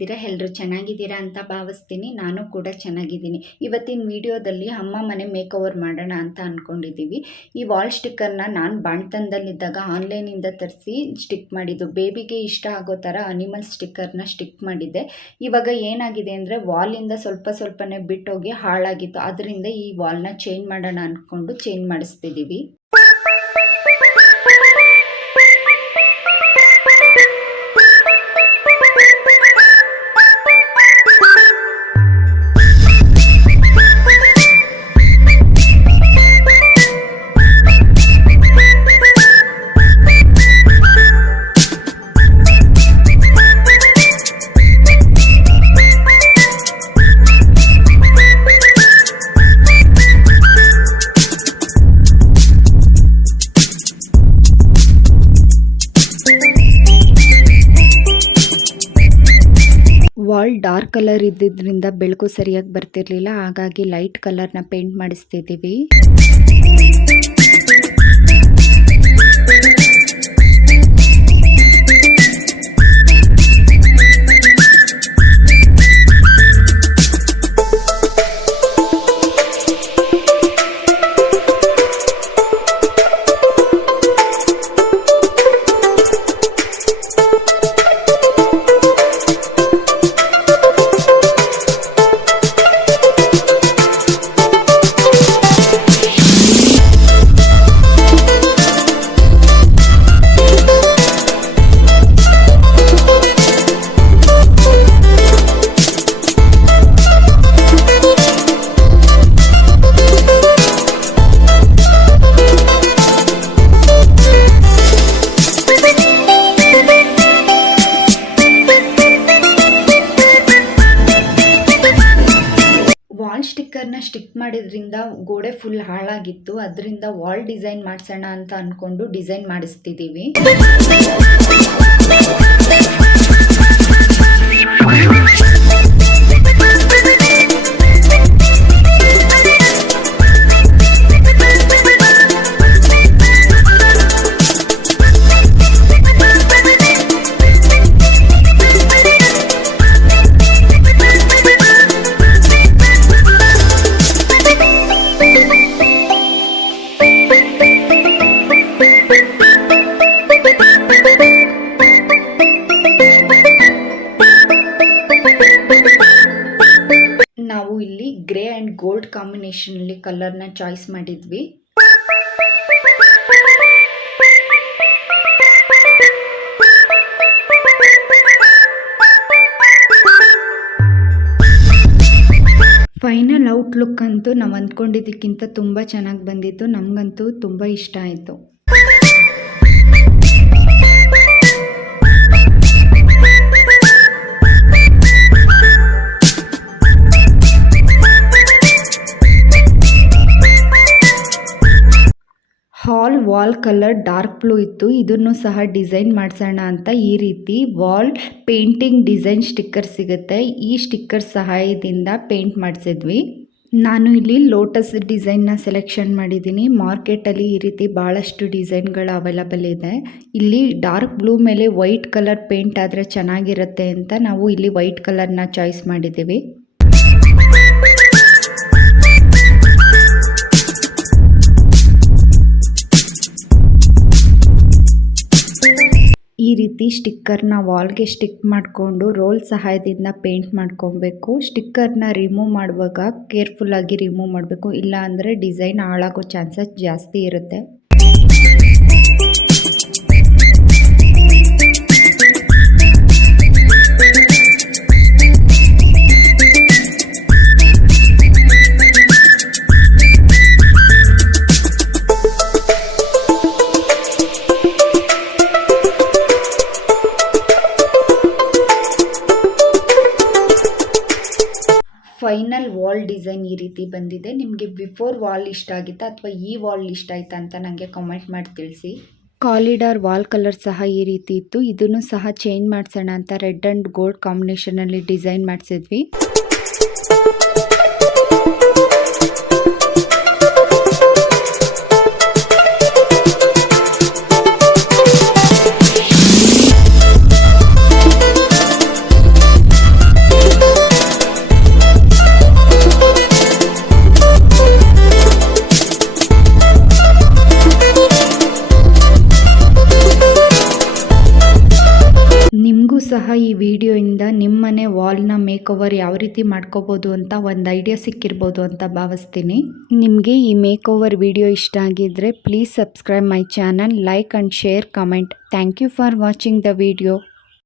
ಹೇಗಿದ್ದೀರಾ? ಎಲ್ಲರೂ ಚೆನ್ನಾಗಿದ್ದೀರಾ ಅಂತ ಭಾವಿಸ್ತೀನಿ. ನಾನು ಕೂಡ ಚೆನ್ನಾಗಿದ್ದೀನಿ. ಇವತ್ತಿನ ವಿಡಿಯೋದಲ್ಲಿ ಅಮ್ಮ ಮನೆ ಮೇಕ್ ಓವರ್ ಮಾಡೋಣ ಅಂತ ಅಂದ್ಕೊಂಡಿದ್ದೀವಿ. ಈ ವಾಲ್ ಸ್ಟಿಕ್ಕರ್ನ ನಾನು ಬಾಣ್ತನದಲ್ಲಿದ್ದಾಗ ಆನ್ಲೈನಿಂದ ತರಿಸಿ ಸ್ಟಿಕ್ ಮಾಡಿದ್ದು. ಬೇಬಿಗೆ ಇಷ್ಟ ಆಗೋ ಥರ ಅನಿಮಲ್ ಸ್ಟಿಕ್ಕರ್ನ ಸ್ಟಿಕ್ ಮಾಡಿದ್ದೆ. ಇವಾಗ ಏನಾಗಿದೆ ಅಂದರೆ ವಾಲಿಂದ ಸ್ವಲ್ಪನೇ ಬಿಟ್ಟೋಗಿ ಹಾಳಾಗಿತ್ತು. ಅದರಿಂದ ಈ ವಾಲ್ನ ಚೇಂಜ್ ಮಾಡೋಣ ಅಂದ್ಕೊಂಡು ಚೇಂಜ್ ಮಾಡಿಸ್ತಿದ್ದೀವಿ. ವಾಲ್ ಡಾರ್ಕ್ ಕಲರ್ ಇದ್ದಿದ್ದರಿಂದ ಬೆಳಕು ಸರಿಯಾಗಿ ಬರ್ತಿರ್ಲಿಲ್ಲ. ಹಾಗಾಗಿ ಲೈಟ್ ಕಲರ್ನ ಪೇಂಟ್ ಮಾಡಿಸ್ತಿದ್ದೀವಿ. ವಾಲ್ ಸ್ಟಿಕ್ಕರ್ನ ಸ್ಟಿಕ್ ಮಾಡಿದ್ರಿಂದ ಗೋಡೆ ಫುಲ್ ಹಾಳಾಗಿತ್ತು. ಅದರಿಂದ ವಾಲ್ ಡಿಸೈನ್ ಮಾಡಿಸೋಣ ಅಂತ ಅಂದ್ಕೊಂಡು ಡಿಸೈನ್ ಮಾಡಿಸ್ತಿದ್ದೀವಿ. ನಾವು ಇಲ್ಲಿ ಗ್ರೇ ಆ್ಯಂಡ್ ಗೋಲ್ಡ್ ಕಾಂಬಿನೇಷನಲ್ಲಿ ಕಲರ್ನ ಚಾಯ್ಸ್ ಮಾಡಿದ್ವಿ. ಫೈನಲ್ ಔಟ್ಲುಕ್ ಅಂತೂ ನಾವು ಅಂದ್ಕೊಂಡಿದ್ದಕ್ಕಿಂತ ತುಂಬ ಚೆನ್ನಾಗಿ ಬಂದಿತ್ತು. ನಮಗಂತೂ ತುಂಬ ಇಷ್ಟ ಆಯಿತು. ಹಾಲ್ ವಾಲ್ ಕಲರ್ ಡಾರ್ಕ್ ಬ್ಲೂ ಇತ್ತು. ಇದನ್ನು ಸಹ ಡಿಸೈನ್ ಮಾಡಿಸೋಣ ಅಂತ ಈ ರೀತಿ ವಾಲ್ ಪೇಂಟಿಂಗ್ ಡಿಸೈನ್ ಸ್ಟಿಕ್ಕರ್ ಸಿಗುತ್ತೆ. ಈ ಸ್ಟಿಕ್ಕರ್ ಸಹಾಯದಿಂದ ಪೇಂಟ್ ಮಾಡಿಸಿದ್ವಿ. ನಾನು ಇಲ್ಲಿ ಲೋಟಸ್ ಡಿಸೈನ್ನ ಸೆಲೆಕ್ಷನ್ ಮಾಡಿದ್ದೀನಿ. ಮಾರ್ಕೆಟಲ್ಲಿ ಈ ರೀತಿ ಭಾಳಷ್ಟು ಡಿಸೈನ್ಗಳು ಅವೈಲಬಲ್ ಇದೆ. ಇಲ್ಲಿ ಡಾರ್ಕ್ ಬ್ಲೂ ಮೇಲೆ ವೈಟ್ ಕಲರ್ ಪೇಂಟ್ ಆದರೆ ಚೆನ್ನಾಗಿರುತ್ತೆ ಅಂತ ನಾವು ಇಲ್ಲಿ ವೈಟ್ ಕಲರ್ನ ಚಾಯ್ಸ್ ಮಾಡಿದ್ದೀವಿ. ಈ ರೀತಿ ಸ್ಟಿಕ್ಕರ್ನ ವಾಲ್ಗೆ ಸ್ಟಿಕ್ ಮಾಡಿಕೊಂಡು ರೋಲ್ ಸಹಾಯದಿಂದ ಪೇಂಟ್ ಮಾಡ್ಕೊಬೇಕು. ಸ್ಟಿಕ್ಕರ್ನ ರಿಮೂವ್ ಮಾಡುವಾಗ ಕೇರ್ಫುಲ್ಲಾಗಿ ರಿಮೂವ್ ಮಾಡಬೇಕು, ಇಲ್ಲ ಅಂದರೆ ಡಿಸೈನ್ ಹಾಳಾಗೋ ಚಾನ್ಸಸ್ ಜಾಸ್ತಿ ಇರುತ್ತೆ. ಫೈನಲ್ ವಾಲ್ ಡಿಸೈನ್ ಈ ರೀತಿ ಬಂದಿದೆ. ನಿಮಗೆ ಬಿಫೋರ್ ವಾಲ್ ಇಷ್ಟ ಆಗಿತ್ತಾ ಅಥವಾ ಈ ವಾಲ್ ಇಷ್ಟ ಆಯ್ತಾ ಅಂತ ನನಗೆ ಕಮೆಂಟ್ ಮಾಡಿ ತಿಳಿಸಿ. ಕಾಲಿಡಾರ್ ವಾಲ್ ಕಲರ್ ಸಹ ಈ ರೀತಿ ಇತ್ತು. ಇದನ್ನು ಸಹ ಚೇಂಜ್ ಮಾಡಿಸೋಣ ಅಂತ ರೆಡ್ ಆ್ಯಂಡ್ ಗೋಲ್ಡ್ ಕಾಂಬಿನೇಷನಲ್ಲಿ ಡಿಸೈನ್ ಮಾಡಿಸಿದ್ವಿ. ವಿಡಿಯೋಯಿಂದ ನಿಮ್ಮನೆ ವಾಲ್ನ ಮೇಕ್ ಓವರ್ ಯಾವ ರೀತಿ ಮಾಡ್ಕೋಬೋದು ಅಂತ ಒಂದು ಐಡಿಯಾ ಸಿಕ್ಕಿರ್ಬೋದು ಅಂತ ಭಾವಿಸ್ತೀನಿ. ನಿಮಗೆ ಈ ಮೇಕ್ ಓವರ್ ವಿಡಿಯೋ ಇಷ್ಟ ಆಗಿದ್ರೆ please subscribe my channel, like and share, comment. Thank you for watching the video.